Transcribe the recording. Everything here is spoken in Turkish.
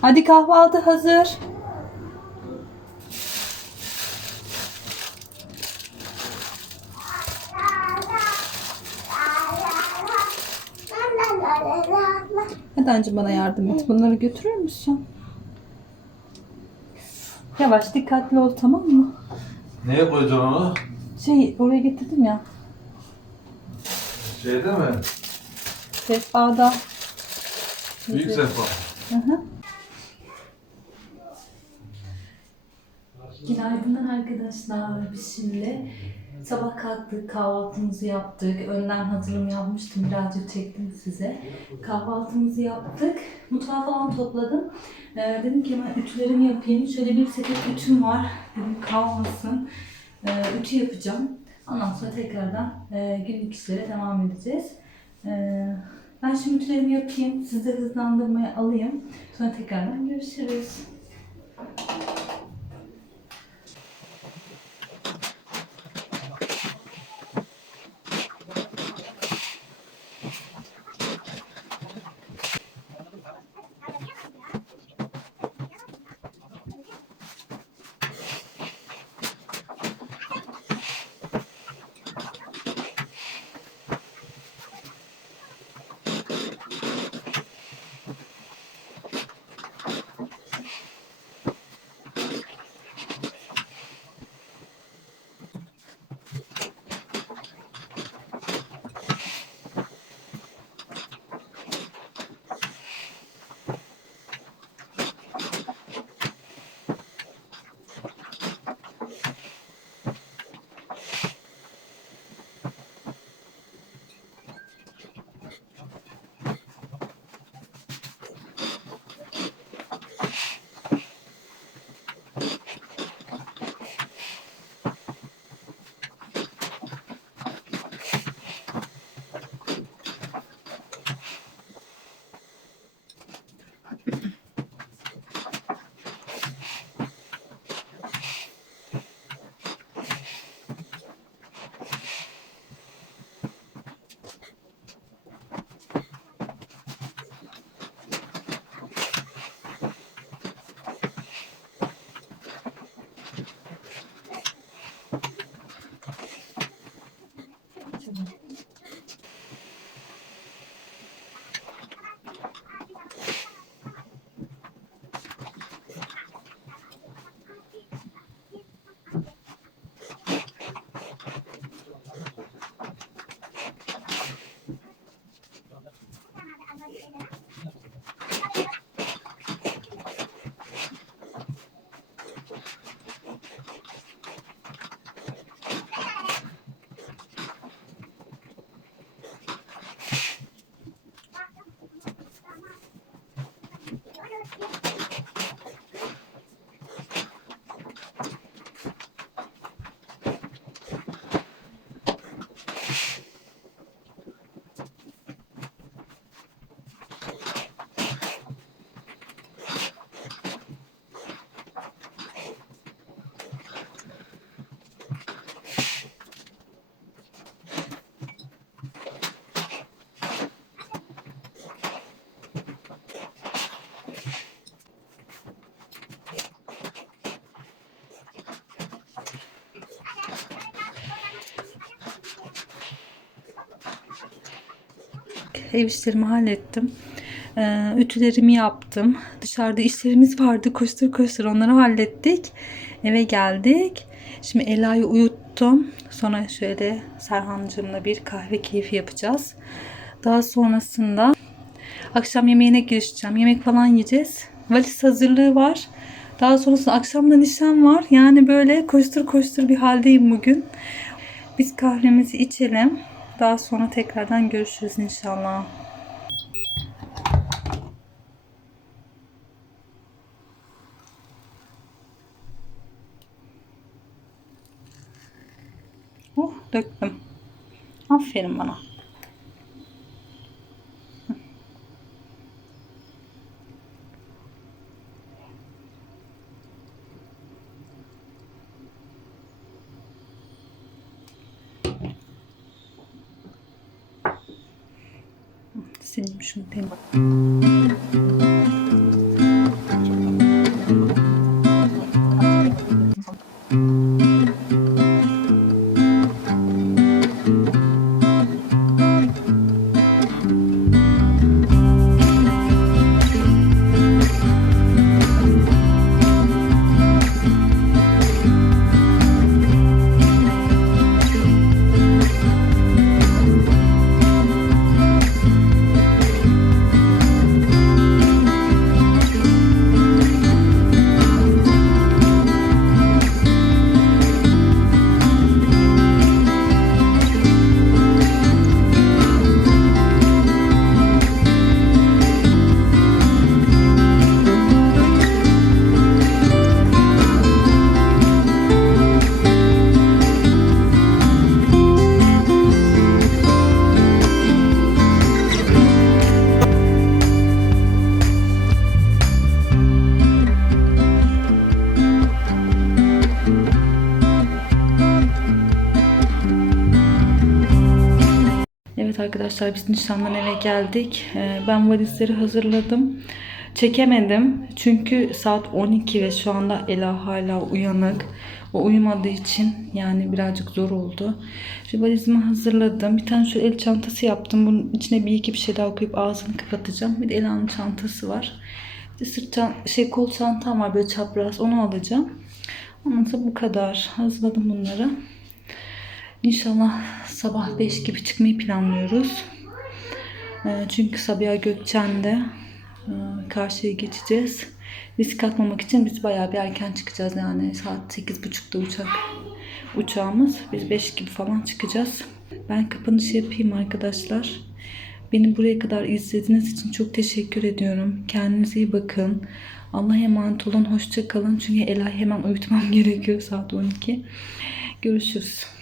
Hadi kahvaltı hazır. Hadi anca bana yardım et. Bunları götürür müsün? Yavaş dikkatli ol tamam mı? Neye koyacaksın onu? Şey oraya getirdim ya. Şeyde mi? Sehpada. Büyük sehpa. Hı hı. Günaydın arkadaşlar. Biz şimdi sabah kalktık, kahvaltımızı yaptık. Önden hazırım yapmıştım, birazcık çektim size. Kahvaltımızı yaptık. Mutfağı falan topladım. Ee, dedim ki hemen ütülerimi yapayım. Şöyle bir sepet ütüm var. Dedim kalmasın. Ee, ütü yapacağım. Ondan sonra tekrardan e, günlük işlere devam edeceğiz. Ee, ben şimdi ütülerimi yapayım. Sizi de hızlandırmaya alayım. Sonra tekrardan görüşürüz. Ev işlerimi hallettim. Ee, ütülerimi yaptım. Dışarıda işlerimiz vardı. Koştur koştur onları hallettik. Eve geldik. Şimdi Ela'yı uyuttum. Sonra şöyle Serhancığımla bir kahve keyfi yapacağız. Daha sonrasında akşam yemeğine girişeceğim. Yemek falan yiyeceğiz. Valiz hazırlığı var. Daha sonrasında akşamda nişan var. Yani böyle koştur koştur bir haldeyim bugün. Biz kahvemizi içelim. Daha sonra tekrardan görüşürüz inşallah. Oh döktüm. Aferin bana. Sileyim şunu. Arkadaşlar biz nişandan eve geldik. Ee, ben valizleri hazırladım. Çekemedim çünkü saat 12 ve şu anda Ela hala uyanık. O uyumadığı için yani birazcık zor oldu. Şu valizimi hazırladım. Bir tane şöyle el çantası yaptım. Bunun içine bir iki bir şey daha koyup ağzını kapatacağım. Bir de Ela'nın çantası var. Bir sırt çan- şey kol çantam var böyle çapraz. Onu alacağım. Ondan bu kadar. Hazırladım bunları. İnşallah sabah 5 gibi çıkmayı planlıyoruz. Ee, Çünkü Sabiha Gökçen'de e, karşıya geçeceğiz. Risk atmamak için biz bayağı bir erken çıkacağız yani saat 8.30'da uçak uçağımız. Biz 5 gibi falan çıkacağız. Ben kapanışı yapayım arkadaşlar. Beni buraya kadar izlediğiniz için çok teşekkür ediyorum. Kendinize iyi bakın. Allah'a emanet olun. Hoşça kalın. Çünkü Ela'yı hemen uyutmam gerekiyor saat 12. Görüşürüz.